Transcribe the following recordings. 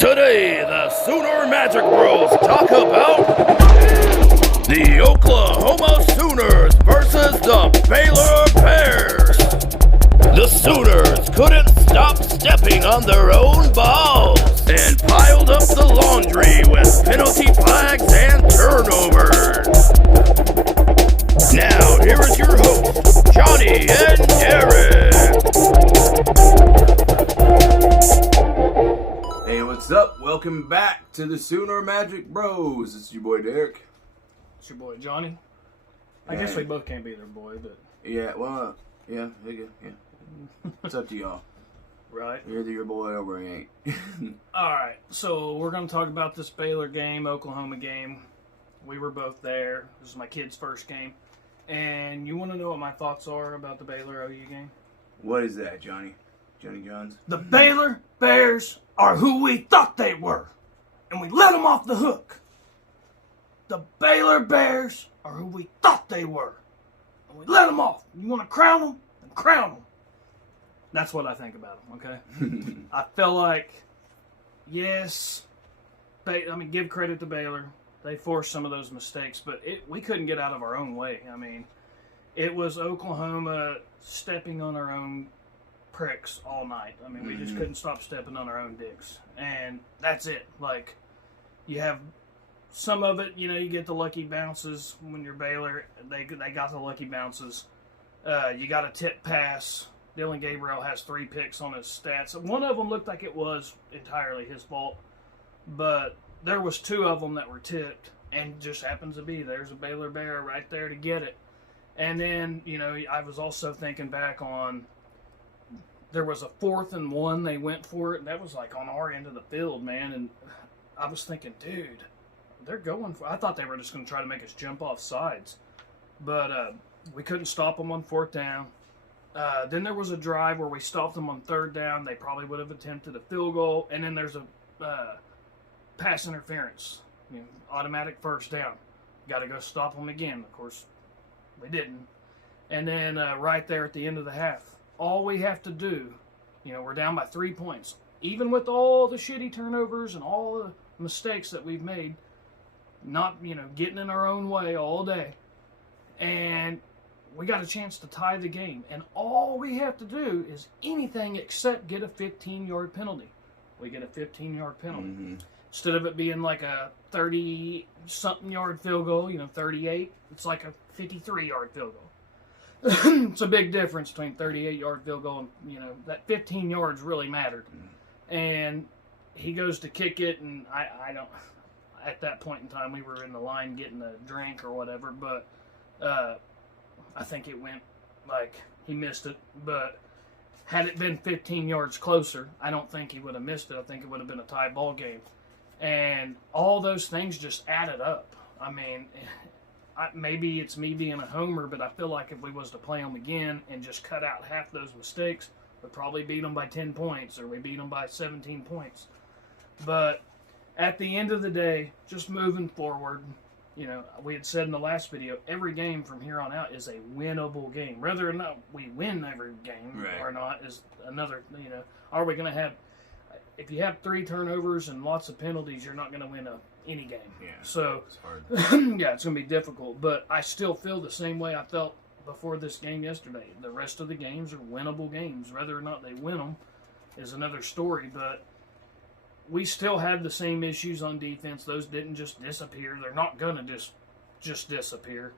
Today, the Sooner Magic Bros talk about the Oklahoma Sooners versus the Baylor Bears. The Sooners couldn't stop stepping on their own balls and piled up the laundry with penalty flags and turnovers. Now, here is your host, Johnny and Derek. Hey, what's up? Welcome back to the Sooner Magic Bros. It's your boy Derek. It's your boy Johnny. I guess we both can't be their boy, but Yeah, well, yeah. It's up to y'all. right. You're either your boy or we ain't. All right, so we're going to talk about this Baylor game, Oklahoma game. We were both there. This is my kid's first game. And you want to know what my thoughts are about the Baylor OU game? What is that, Johnny? Johnny Johns? The Baylor Bears are who we thought they were, and we let them off the hook. The Baylor Bears are who we thought they were, and we let them off. You want to crown them? Then crown them. That's what I think about them, okay? I feel like, yes, give credit to Baylor. They forced some of those mistakes, but we couldn't get out of our own way. I mean, it was Oklahoma stepping on our own pricks all night. I mean, we just couldn't stop stepping on our own dicks. And that's it. Like, you have some of it, you get the lucky bounces when you're Baylor. They got the lucky bounces. You got a tip pass. Dylan Gabriel has 3 picks on his stats. One of them looked like it was entirely his fault, but there was 2 of them that were tipped, and just happens to be there's a Baylor Bear right there to get it. And then, I was also thinking back on, there was a 4th and 1, they went for it, and that was like on our end of the field, man, and I was thinking, dude, they're going for it. I thought they were just going to try to make us jump off sides, but we couldn't stop them on 4th down. Then there was a drive where we stopped them on 3rd down. They probably would have attempted a field goal, and then there's a pass interference, automatic 1st down. Got to go stop them again. Of course, we didn't. And then right there at the end of the half, all we have to do, we're down by 3 points. Even with all the shitty turnovers and all the mistakes that we've made, not, getting in our own way all day. And we got a chance to tie the game. And all we have to do is anything except get a 15-yard penalty. We get a 15-yard penalty. Mm-hmm. Instead of it being like a 30-something yard field goal, 38, it's like a 53-yard field goal. It's a big difference between 38-yard field goal and, that 15 yards really mattered. And he goes to kick it, and I don't, at that point in time, we were in the line getting a drink or whatever, but I think it went, he missed it. But had it been 15 yards closer, I don't think he would have missed it. I think it would have been a tie ball game. And all those things just added up. I mean, maybe it's me being a homer, but I feel like if we was to play them again and just cut out half those mistakes, we'd probably beat them by 10 points or we beat them by 17 points. But at the end of the day, just moving forward, we had said in the last video, every game from here on out is a winnable game. Whether or not we win every game or not is another, are we going to have, if you have 3 turnovers and lots of penalties, you're not going to win any game. Yeah, so it's hard. Yeah, it's going to be difficult. But I still feel the same way I felt before this game yesterday. The rest of the games are winnable games. Whether or not they win them is another story. But we still have the same issues on defense. Those didn't just disappear. They're not going to just disappear.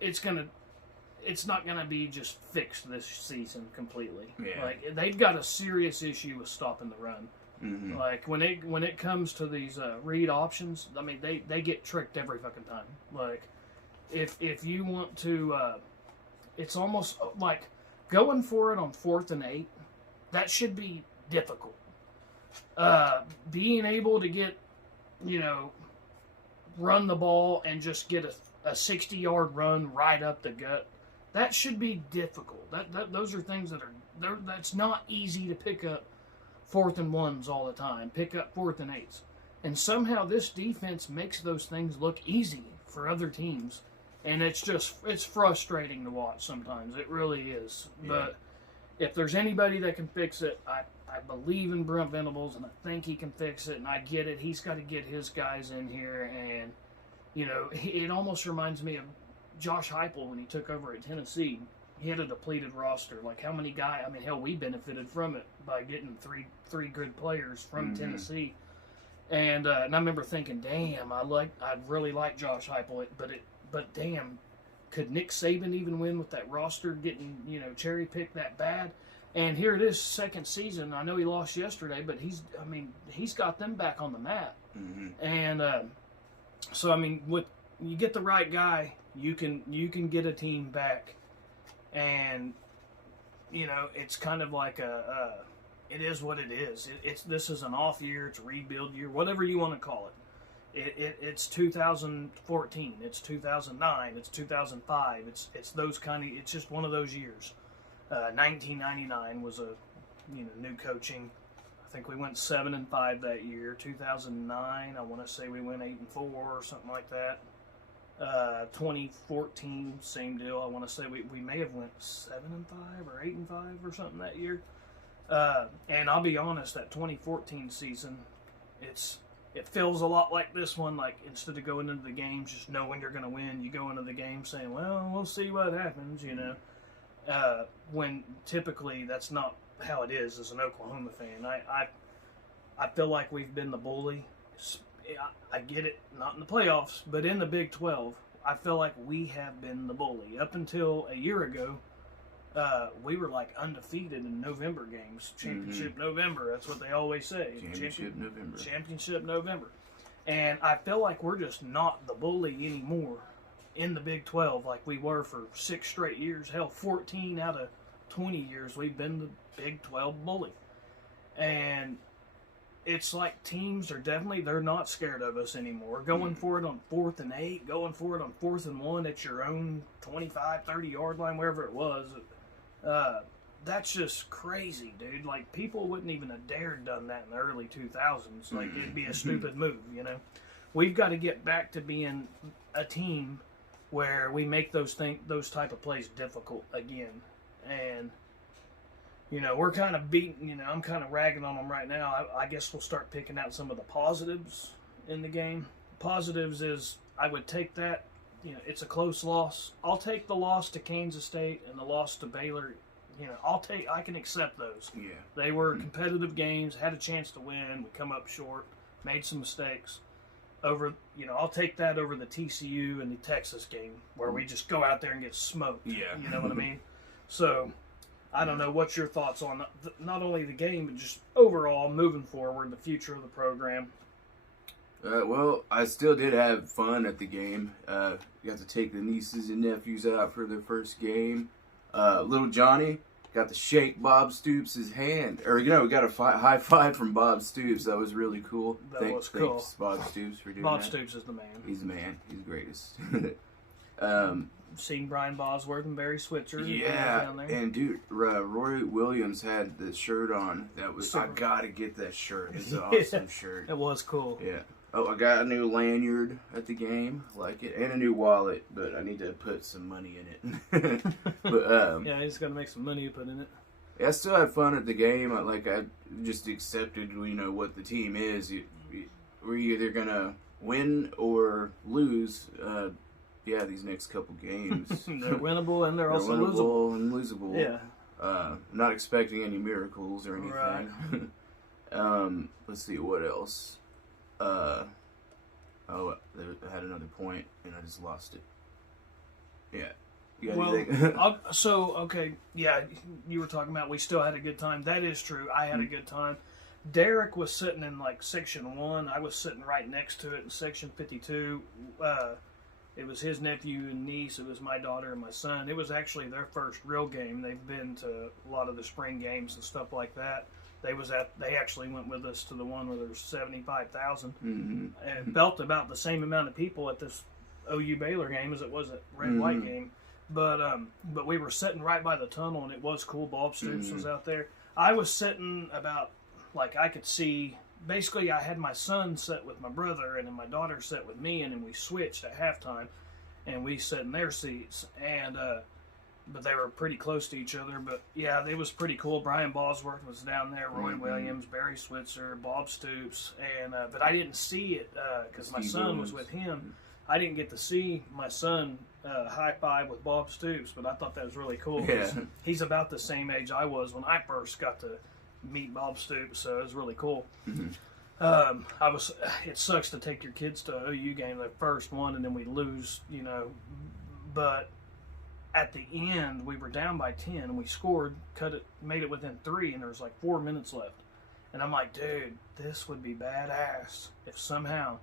It's not going to be just fixed this season completely. Yeah. They've got a serious issue with stopping the run. Mm-hmm. When it comes to these read options, I mean, they get tricked every fucking time. If you want to, it's almost like going for it on 4th and 8. That should be difficult. Being able to get, run the ball and just get a 60-yard run right up the gut, that should be difficult. Those are things that's not easy to pick up 4th and 1s all the time. Pick up 4th and 8s. And somehow this defense makes those things look easy for other teams. And it's frustrating to watch sometimes. It really is. Yeah. But if there's anybody that can fix it, I believe in Brent Venables, and I think he can fix it, and I get it. He's got to get his guys in here, and, it almost reminds me of Josh Heupel when he took over at Tennessee. He had a depleted roster. Like, how many guys? I mean, hell, we benefited from it by getting three good players from Tennessee. And I remember thinking, damn, I really like Josh Heupel, but damn, could Nick Saban even win with that roster getting cherry picked that bad? And here it is, second season. I know he lost yesterday, but he's got them back on the map. And so with you get the right guy, you can get a team back, and it's kind of like it is what it is. This is an off year, it's a rebuild year, whatever you want to call it. It's 2014, it's 2009, it's 2005. It's those kind of. It's just one of those years. 1999 was a new coaching. I think we went 7-5 that year. 2009, I want to say we went 8-4 or something like that. 2014, same deal. I want to say we may have went 7-5 or 8-5 or something that year. And I'll be honest, that 2014 season, it feels a lot like this one. Like, instead of going into the games just knowing you're going to win, you go into the game saying, well, we'll see what happens, when typically that's not how it is as an Oklahoma fan. I feel like we've been the bully. I get it, not in the playoffs, but in the Big 12, I feel like we have been the bully. Up until a year ago, we were like undefeated in November games. Championship November, that's what they always say. Championship November. And I feel like we're just not the bully anymore in the Big 12 like we were for 6 straight years. Hell, 14 out of 20 years we've been the Big 12 bully. And it's like teams are they're not scared of us anymore. Going for it on 4th and 8, going for it on 4th and 1 at your own 25, 30-yard line, wherever it was. That's just crazy, dude. Like, people wouldn't even have dared done that in the early 2000s. Like, it'd be a stupid move, We've got to get back to being a team where we make those type of plays difficult again. And we're kind of beating, I'm kind of ragging on them right now. I guess we'll start picking out some of the positives in the game. Positives is, I would take that, it's a close loss. I'll take the loss to Kansas State and the loss to Baylor. I can accept those. Yeah. They were competitive games, had a chance to win. We come up short, made some mistakes. I'll take that over the TCU and the Texas game where we just go out there and get smoked. Yeah. You know what I mean? So, I don't know. What's your thoughts on not only the game, but just overall moving forward, the future of the program? Well, I still did have fun at the game. Got to take the nieces and nephews out for their first game. Little Johnny got to shake Bob Stoops' hand. Or, we got a high five from Bob Stoops. That was really cool. Was cool. Thanks, Bob Stoops, for doing Bob that. Stoops is the man. He's the man. He's the greatest. Seen Brian Bosworth and Barry Switzer. Yeah, down there. and dude, Roy Williams had the shirt on. That was I gotta get that shirt. It's an awesome shirt. It was cool. Yeah. Oh, I got a new lanyard at the game, like it, and a new wallet, but I need to put some money in it. But yeah, he's got to make some money to put in it. I still had fun at the game. I just accepted, what the team is. We're either gonna win or lose. These next couple games. They're winnable and they're also winnable and losable. Yeah. Not expecting any miracles or anything. Right. Let's see, what else? I had another point and I just lost it. Yeah. You got anything? Yeah, you were talking about we still had a good time. That is true. I had a good time. Derek was sitting in section 1. I was sitting right next to it in section 52. It was his nephew and niece. It was my daughter and my son. It was actually their first real game. They've been to a lot of the spring games and stuff like that. They actually went with us to the one where there's 75,000 and felt about the same amount of people at this OU Baylor game as it was at Red White game. But we were sitting right by the tunnel and it was cool. Bob Stoops was out there. I was sitting about I could see. Basically, I had my son sit with my brother, and then my daughter sat with me, and then we switched at halftime, and we sat in their seats. And, but they were pretty close to each other. But yeah, it was pretty cool. Brian Bosworth was down there, Roy Williams, Barry Switzer, Bob Stoops, and but I didn't see it because my son was with him. I didn't get to see my son high five with Bob Stoops, but I thought that was really cool. Yeah. He's about the same age I was when I first got to meet Bob Stoops, so it was really cool. It sucks to take your kids to an OU game, the first one, and then we lose, but at the end we were down by 10 and we scored, made it within 3, and there was like 4 minutes left, and I'm like, dude, this would be badass if somehow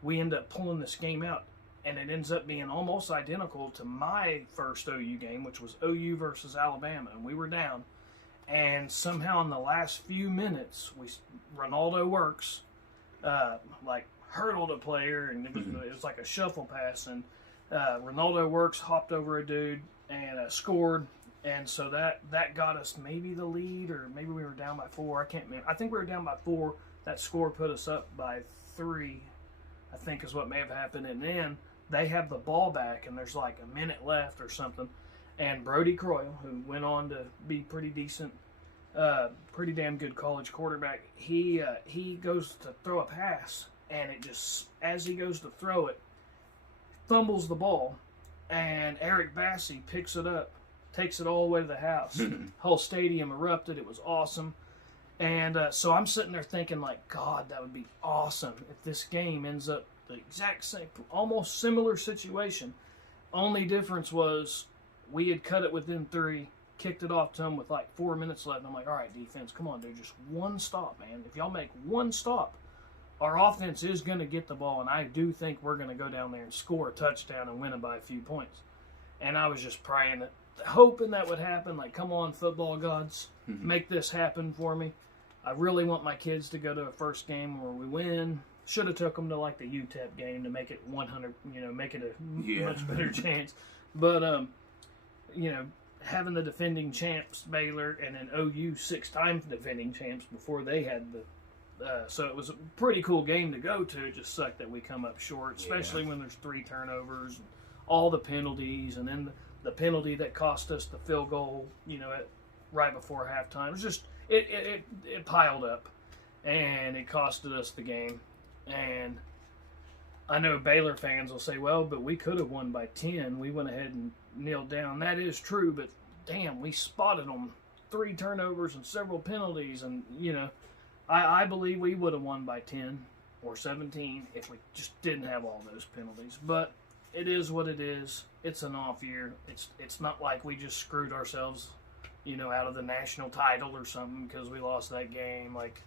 we end up pulling this game out, and it ends up being almost identical to my first OU game, which was OU versus Alabama, and we were down. And somehow in the last few minutes, Ronaldo Works, hurdled a player, and it was like a shuffle pass, and Ronaldo Works hopped over a dude and scored, and so that got us maybe the lead, or maybe we were down by 4. I can't remember. I think we were down by 4. That score put us up by 3, I think is what may have happened, and then they have the ball back, and there's like a minute left or something. And Brody Croyle, who went on to be pretty decent, pretty damn good college quarterback, he goes to throw a pass, and it just, as he goes to throw it, fumbles the ball, and Eric Bassey picks it up, takes it all the way to the house. Whole stadium erupted. It was awesome. And so I'm sitting there thinking, like, God, that would be awesome if this game ends up the exact same, almost similar situation. Only difference was we had cut it within 3, kicked it off to them with like 4 minutes left. And I'm like, all right, defense, come on, dude, just one stop, man. If y'all make one stop, our offense is going to get the ball, and I do think we're going to go down there and score a touchdown and win it by a few points. And I was just praying, hoping that would happen. Like, come on, football gods, make this happen for me. I really want my kids to go to a first game where we win. Should have took them to like the UTEP game to make it 100, make it a much better chance. But having the defending champs Baylor, and then OU 6 times defending champs before they had so it was a pretty cool game to go to. It just sucked that we come up short, especially when there's 3 turnovers, and all the penalties, and then the penalty that cost us the field goal, right before halftime. It was just it piled up, and it costed us the game. And I know Baylor fans will say, well, but we could have won by 10. We went ahead and kneeled down. That is true, but damn, we spotted them. 3 turnovers and several penalties, and I believe we would have won by 10 or 17 if we just didn't have all those penalties. But it is what it is. It's an off year. It's not like we just screwed ourselves, out of the national title or something because we lost that game. Like,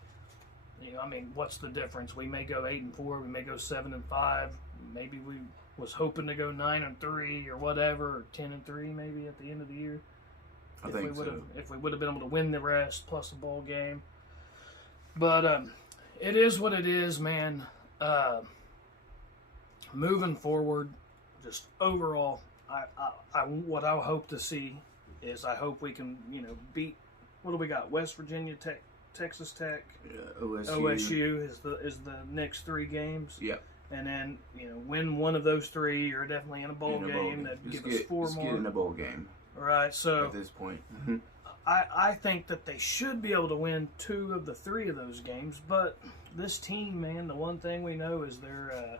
what's the difference? We may go 8-4. We may go 7-5. Maybe we was hoping to go 9-3 or whatever, or 10-3 maybe at the end of the year. If we would have been able to win the rest plus a bowl game. But it is what it is, man. Moving forward, just overall, what I hope to see is I hope we can, beat. What do we got? West Virginia Tech, Texas Tech, OSU is the next 3 games. Yep. And then win one of those 3. You're definitely in a bowl game. That give us 4 more. Get in a bowl game. Right. So at this point. I think that they should be able to win 2 of the 3 of those games, but this team, man, the one thing we know is they're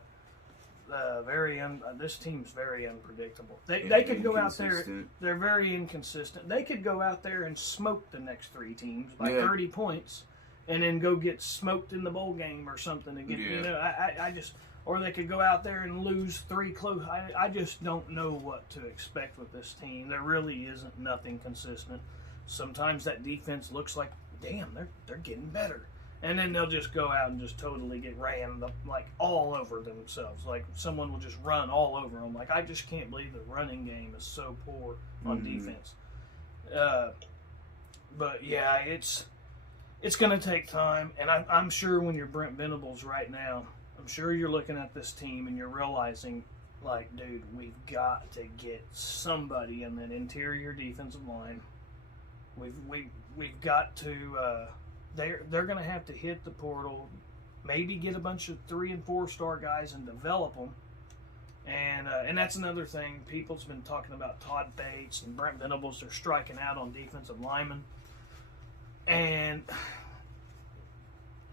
this team's very unpredictable. They could go out there. They're very inconsistent. They could go out there and smoke the next 3 teams by 30 points, and then go get smoked in the bowl game or something again. I just, or they could go out there and lose 3 close. I just don't know what to expect with this team. There really isn't nothing consistent. Sometimes that defense looks like, damn, they're getting better. And then they'll just go out and just totally get ran like all over themselves. Like someone will just run all over them. Like, I just can't believe the running game is so poor on defense. But yeah, it's going to take time. And I'm sure when you're Brent Venables right now, I'm sure you're looking at this team and you're realizing, like, dude, we've got to get somebody in that interior defensive line. We've got to. They're going to have to hit the portal, maybe get a bunch of 3- and 4-star guys and develop them, And that's another thing. People's been talking about Todd Bates and Brent Venables. They're striking out on defensive linemen. And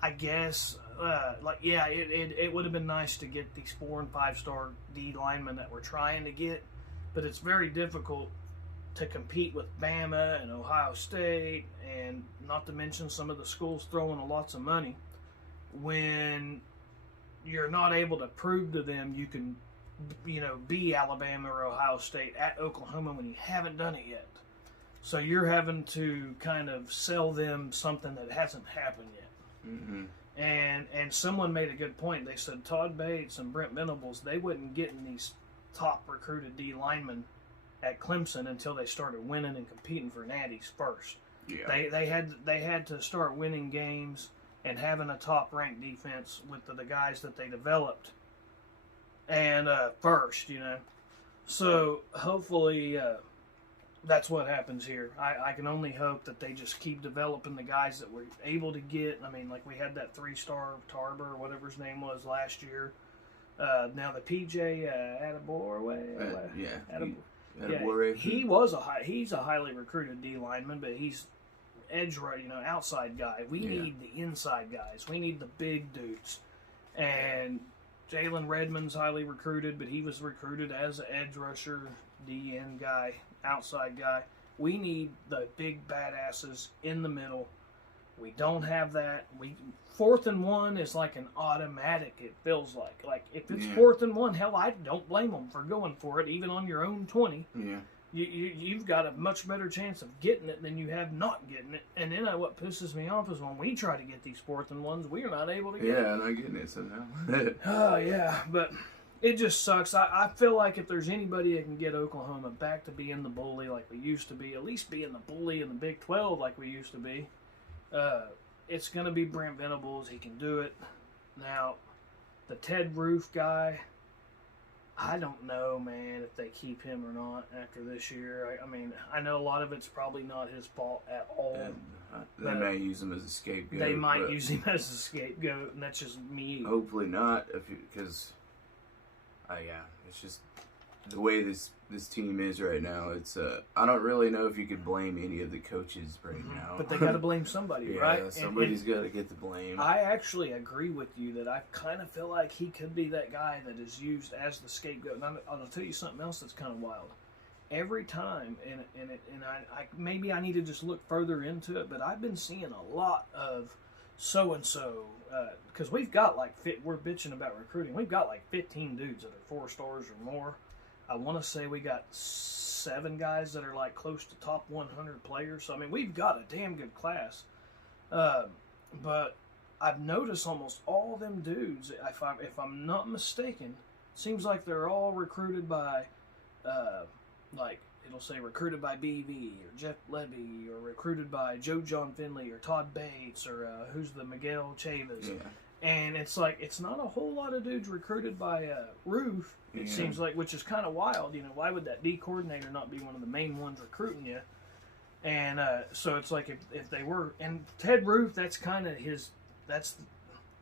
I guess, it would have been nice to get these 4- and 5-star D linemen that we're trying to get. But it's very difficult to compete with Bama and Ohio State, and not to mention some of the schools throwing lots of money, when you're not able to prove to them you can, be Alabama or Ohio State at Oklahoma when you haven't done it yet. So you're having to kind of sell them something that hasn't happened yet. Mm-hmm. And someone made a good point. They said Todd Bates and Brent Venables, they wouldn't get in these top recruited D linemen at Clemson until they started winning and competing for natties first. Yeah. They had to start winning games and having a top ranked defense with the guys that they developed and first, So hopefully that's what happens here. I can only hope that they just keep developing the guys that we're able to get. I mean, like we had that 3-star Tarber or whatever his name was last year. Now the PJ he's a highly recruited D lineman, but he's edge outside guy. We need the inside guys. We need the big dudes. And Jalen Redmond's highly recruited, but he was recruited as an edge rusher, DN guy, outside guy. We need the big badasses in the middle. We don't have that. 4th and 1 is like an automatic, it feels like. Like, if it's 4th and 1, hell, I don't blame them for going for it, even on your own 20. Yeah. You've got a much better chance of getting it than you have not getting it. And then what pisses me off is when we try to get these 4th and 1s, we are not able to get it. Yeah, not getting it somehow. Oh, yeah, but it just sucks. I feel like if there's anybody that can get Oklahoma back to being the bully like we used to be, at least being the bully in the Big 12 like we used to be, it's going to be Brent Venables. He can do it. Now, the Ted Roof guy, I don't know, man, if they keep him or not after this year. I mean, I know a lot of it's probably not his fault at all. They may use him as a scapegoat. They might use him as a scapegoat, and that's just me. Hopefully not, because, it's just the way this team is right now. It's I don't really know if you could blame any of the coaches right now. But they got to blame somebody, right? Yeah, somebody's got to get the blame. I actually agree with you that I kind of feel like he could be that guy that is used as the scapegoat. And I'll tell you something else that's kind of wild. Every time, and I maybe I need to just look further into it, but I've been seeing a lot of so-and-so, because we've got we're bitching about recruiting. We've got 15 dudes that are 4 stars or more. I want to say we got 7 guys that are close to top 100 players. So, I mean, we've got a damn good class. But I've noticed almost all them dudes, if I'm not mistaken, seems like they're all recruited by, it'll say recruited by BV or Jeff Levy or recruited by Joe John Finley or Todd Bates or who's the Miguel Chavis. Yeah. And it's it's not a whole lot of dudes recruited by Roof. It seems like, which is kind of wild. Why would that D coordinator not be one of the main ones recruiting you? And so it's like if they were, and Ted Roof, that's kind of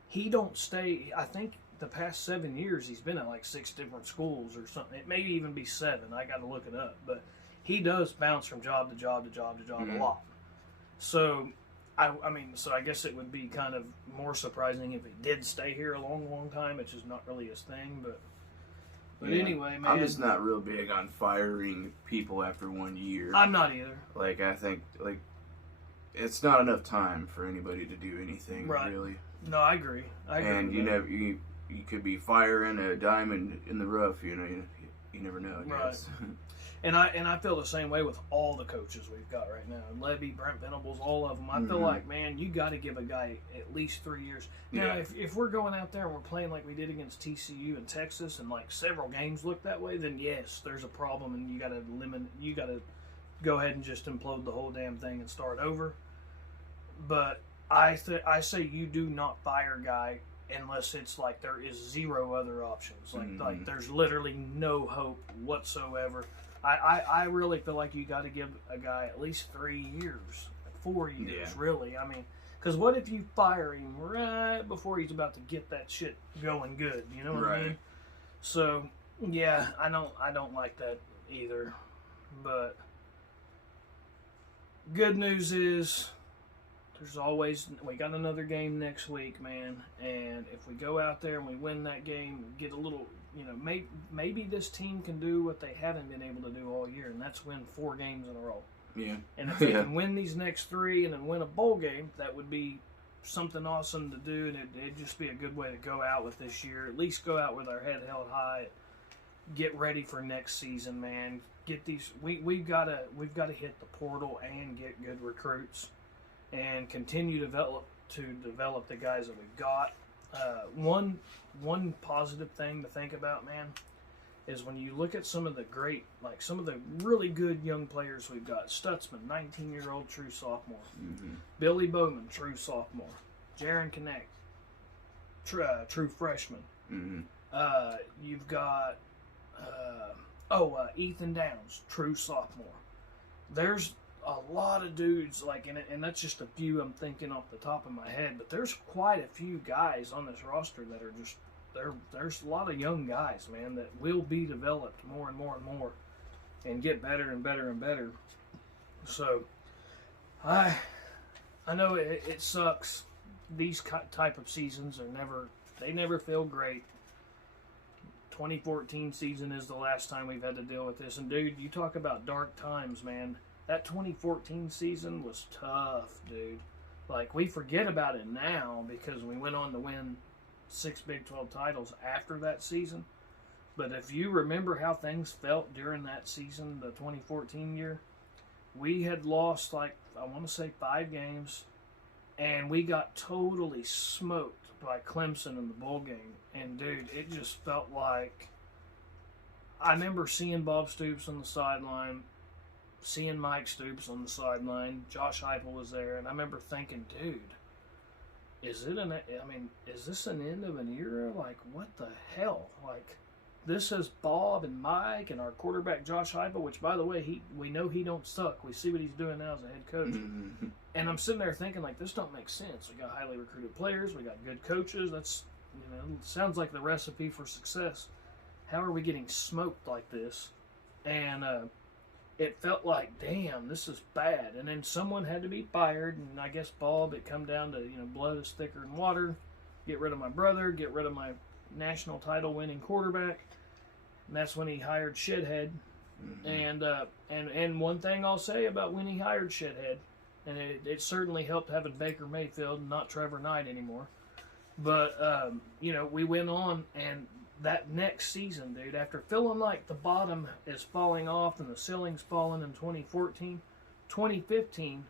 he don't stay. I think the past 7 years he's been at 6 different schools or something. It may even be 7. I got to look it up, but he does bounce from job to job to job to job a lot. So. So I guess it would be kind of more surprising if he did stay here a long, long time. It's just not really his thing, but anyway, man. I'm just not real big on firing people after 1 year. I'm not either. I think, it's not enough time for anybody to do anything, really. No, I agree. And you could be firing a diamond in the rough, you never know, I guess. Right. And I feel the same way with all the coaches we've got right now. Levy, Brent Venables, all of them. I feel like, man, you got to give a guy at least 3 years. Now, if we're going out there and we're playing like we did against TCU and Texas and several games look that way, then yes, there's a problem and you got to go ahead and just implode the whole damn thing and start over. But I say you do not fire a guy unless it's there is 0 other options. Like there's literally no hope whatsoever. I really feel like you got to give a guy at least 3 years, 4 years, really. I mean, because what if you fire him right before he's about to get that shit going good? You know what I mean? So Yeah, I don't like that either. But good news is we got another game next week, man. And if we go out there and we win that game, get a little, maybe this team can do what they haven't been able to do all year, and that's win 4 games in a row. Yeah. And if they can win these next 3 and then win a bowl game, that would be something awesome to do, and it'd just be a good way to go out with this year. At least go out with our head held high. Get ready for next season, man. Get these. We've got to hit the portal and get good recruits, and continue to develop the guys that we've got. One positive thing to think about, man, is when you look at some of the really good young players we've got. Stutzman, 19-year-old true sophomore. Mm-hmm. Billy Bowman, true sophomore. Jaron Connect, true freshman. Mm-hmm. You've got Ethan Downs, true sophomore. There's a lot of dudes and that's just a few I'm thinking off the top of my head, but there's quite a few guys on this roster that are just there's a lot of young guys, man, that will be developed more and more and more and get better and better and better. So I know it sucks. These type of seasons they never feel great. 2014 season is the last time we've had to deal with this. And dude, you talk about dark times, man. That 2014 season was tough, dude. Like, we forget about it now because we went on to win 6 Big 12 titles after that season. But if you remember how things felt during that season, the 2014 year, we had lost, I want to say 5 games, and we got totally smoked by Clemson in the bowl game. And, dude, it just felt like... I remember seeing Bob Stoops on the sideline, seeing Mike Stoops on the sideline. Josh Heupel was there, and I remember thinking, dude, is this an end of an era? Like, what the hell? Like, this is Bob and Mike and our quarterback Josh Heupel, which, by the way, we know he don't suck. We see what he's doing now as a head coach. Mm-hmm. And I'm sitting there thinking, like, this don't make sense. We got highly recruited players. We got good coaches. That's, sounds like the recipe for success. How are we getting smoked like this? And it felt like, damn, this is bad. And then someone had to be fired, and I guess Bob, it come down to, blood is thicker than water. Get rid of my brother, get rid of my national title winning quarterback. And that's when he hired Shithead. Mm-hmm. And one thing I'll say about when he hired Shithead, and it certainly helped having Baker Mayfield and not Trevor Knight anymore. But, we went on, and that next season, dude, after feeling like the bottom is falling off and the ceiling's falling in 2014, 2015,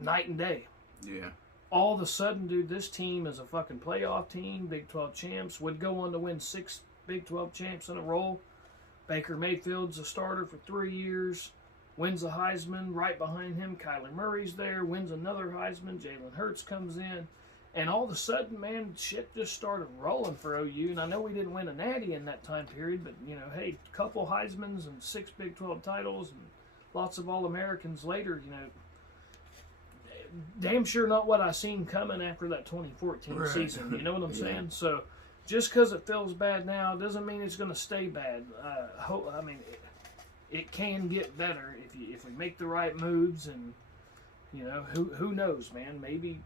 night and day. Yeah. All of a sudden, dude, this team is a fucking playoff team, Big 12 champs, would go on to win 6 Big 12 champs in a row. Baker Mayfield's a starter for 3 years, wins a Heisman. Right behind him, Kyler Murray's there, wins another Heisman. Jalen Hurts comes in. And all of a sudden, man, shit just started rolling for OU. And I know we didn't win a natty in that time period, but, hey, a couple Heismans and 6 Big 12 titles and lots of All-Americans later, damn sure not what I seen coming after that 2014 season. You know what I'm saying? So just because it feels bad now doesn't mean it's going to stay bad. It can get better if we make the right moves, and, who knows, man? Maybe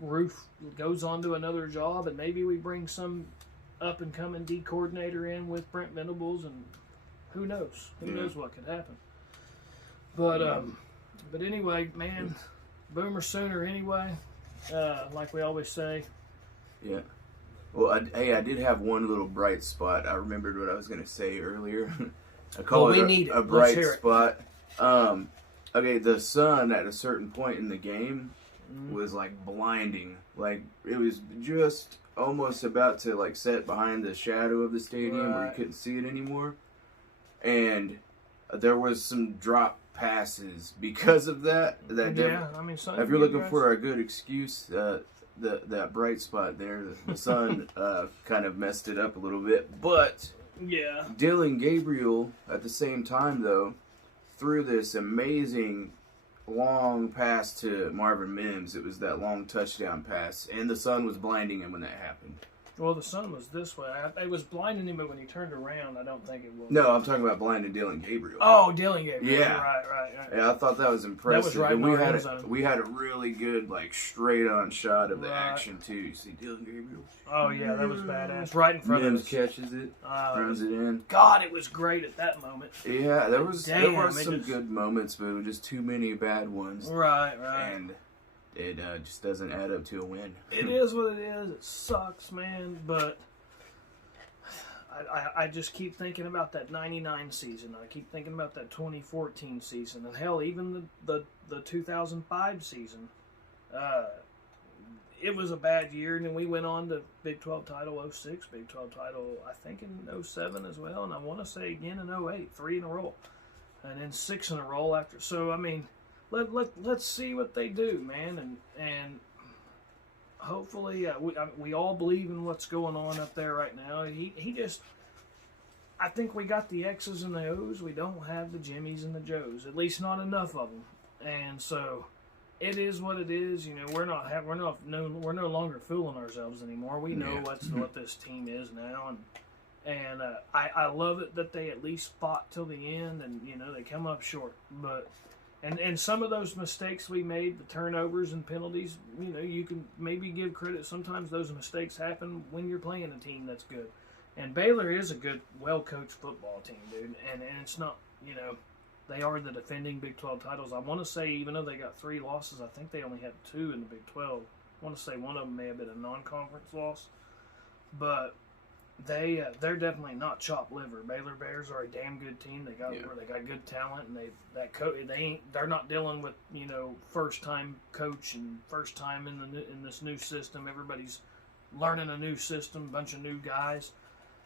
Roof goes on to another job, and maybe we bring some up-and-coming D coordinator in with Brent Venables, and who knows? Who knows what could happen? But anyway, man, Boomer Sooner anyway, like we always say. Yeah. Well, I did have one little bright spot. I remembered what I was going to say earlier. I call it a bright spot. Okay, the sun at a certain point in the game was blinding. It was just almost about to set behind the shadow of the stadium where you couldn't see it anymore. And there was some drop passes because of that. If you're looking for a good excuse, that bright spot there, the sun kind of messed it up a little bit. But Dylan Gabriel at the same time though threw this amazing long pass to Marvin Mims. It was that long touchdown pass, and the sun was blinding him when that happened. Well, the sun was this way. It was blinding him, but when he turned around, I don't think it was. No, I'm talking about blinding Dylan Gabriel. Oh, Dylan Gabriel. Yeah. Right. Yeah, I thought that was impressive. That was right And in we our had end zone. we had a really good like straight on shot of the Right. action too. You see Dylan Gabriel. Oh, yeah, that was badass. Right in front Mims of us. catches it, runs it in. God, it was great at that moment. Yeah, there was Damn, some it just- good moments, but it was just too many bad ones. Right. And it just doesn't add up to a win. It is what it is. It sucks, man. But I just keep thinking about that 99 season. I keep thinking about that 2014 season. And hell, even the 2005 season. It was a bad year. And then we went on to Big 12 title 06, Big 12 title, I think, in 07 as well. And I want to say again in 08, 3 in a row. And then 6 in a row after. So, I mean, let's see what they do, man. And hopefully, we all believe in what's going on up there right now. He just, I think we got the X's and the O's. We don't have the Jimmies and the Joes, at least not enough of them. And so, it is what it is. You know, we're no longer fooling ourselves anymore. We know what this team is now, and I love it that they at least fought till the end, and you know they come up short, but. And some of those mistakes we made, the turnovers and penalties, you know, you can maybe give credit. Sometimes those mistakes happen when you're playing a team that's good. And Baylor is a good, well-coached football team, dude. And it's not, you know, they are the defending Big 12 titles. I want to say, even though they got 3 losses, I think they only had 2 in the Big 12. I want to say one of them may have been a non-conference loss. But they're definitely not chopped liver. Baylor Bears are a damn good team. They got good talent, and they're not dealing with, you know, first time coach and first time in this new system. Everybody's learning a new system, bunch of new guys.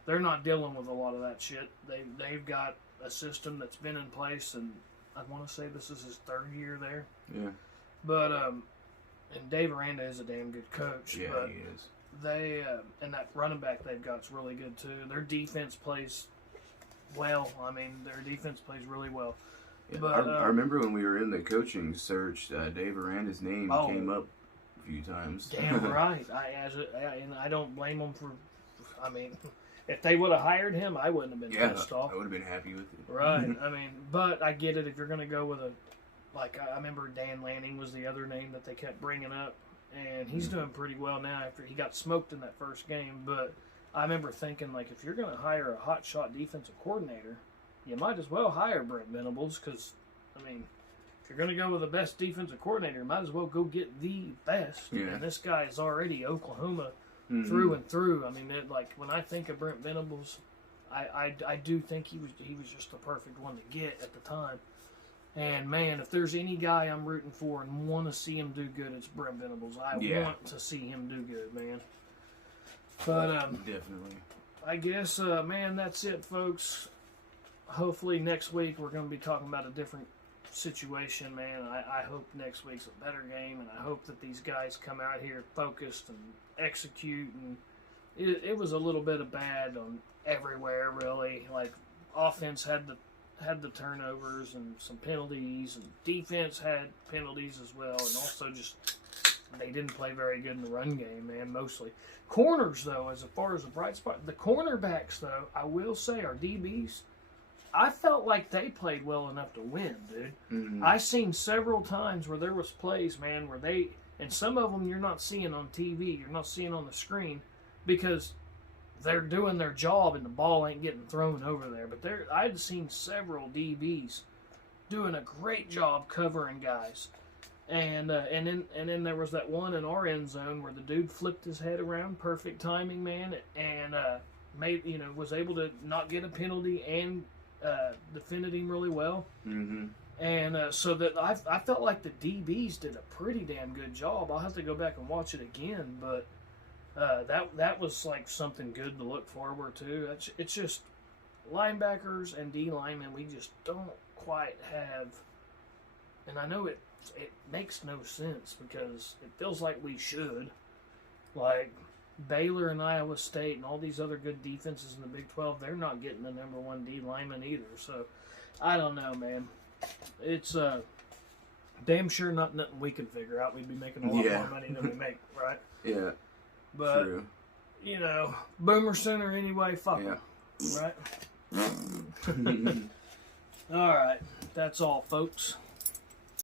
They're not dealing with a lot of that shit. They've got a system that's been in place, and I want to say this is his 3rd year there. Yeah. But and Dave Aranda is a damn good coach. Yeah, but he is. They and that running back they've got is really good too. Their defense plays well. I mean, their defense plays really well. Yeah, But I remember when we were in the coaching search, Dave Aranda's name came up a few times. Damn right. And I don't blame them for. I mean, if they would have hired him, I wouldn't have been pissed off. I would have been happy with it. Right. I mean, but I get it if you're going to go with I remember Dan Lanning was the other name that they kept bringing up. And he's doing pretty well now after he got smoked in that first game. But I remember thinking, like, if you're going to hire a hotshot defensive coordinator, you might as well hire Brent Venables because, I mean, if you're going to go with the best defensive coordinator, you might as well go get the best. Yeah. And this guy is already Oklahoma through and through. I mean, when I think of Brent Venables, I do think he was just the perfect one to get at the time. And, man, if there's any guy I'm rooting for and want to see him do good, it's Brent Venables. I want to see him do good, man. But, definitely. I guess, man, that's it, folks. Hopefully next week we're going to be talking about a different situation, man. I hope next week's a better game, and I hope that these guys come out here focused and execute. And it was a little bit of bad on everywhere, really. Like, offense had the turnovers and some penalties, and defense had penalties as well, and also just they didn't play very good in the run game, man, mostly. Corners, though, as far as a bright spot, the cornerbacks, though, I will say, our DBs, I felt like they played well enough to win, dude. Mm-hmm. I seen several times where there was plays, man, where they, and some of them you're not seeing on TV, you're not seeing on the screen, because they're doing their job and the ball ain't getting thrown over there. But I'd seen several DBs doing a great job covering guys. And then there was that one in our end zone where the dude flipped his head around, perfect timing, man, and was able to not get a penalty and defended him really well. Mm-hmm. And so that I felt like the DBs did a pretty damn good job. I'll have to go back and watch it again, but that was like something good to look forward to. It's just linebackers and D linemen we just don't quite have, and I know it makes no sense because it feels like we should. Like Baylor and Iowa State and all these other good defenses in the Big 12, they're not getting the number 1 D lineman either. So I don't know, man. It's damn sure not nothing we can figure out. We'd be making a lot more money than we make, right? Yeah. But true. you know, Boomer Sooner anyway, fuck 'em. Right? All right. That's all, folks.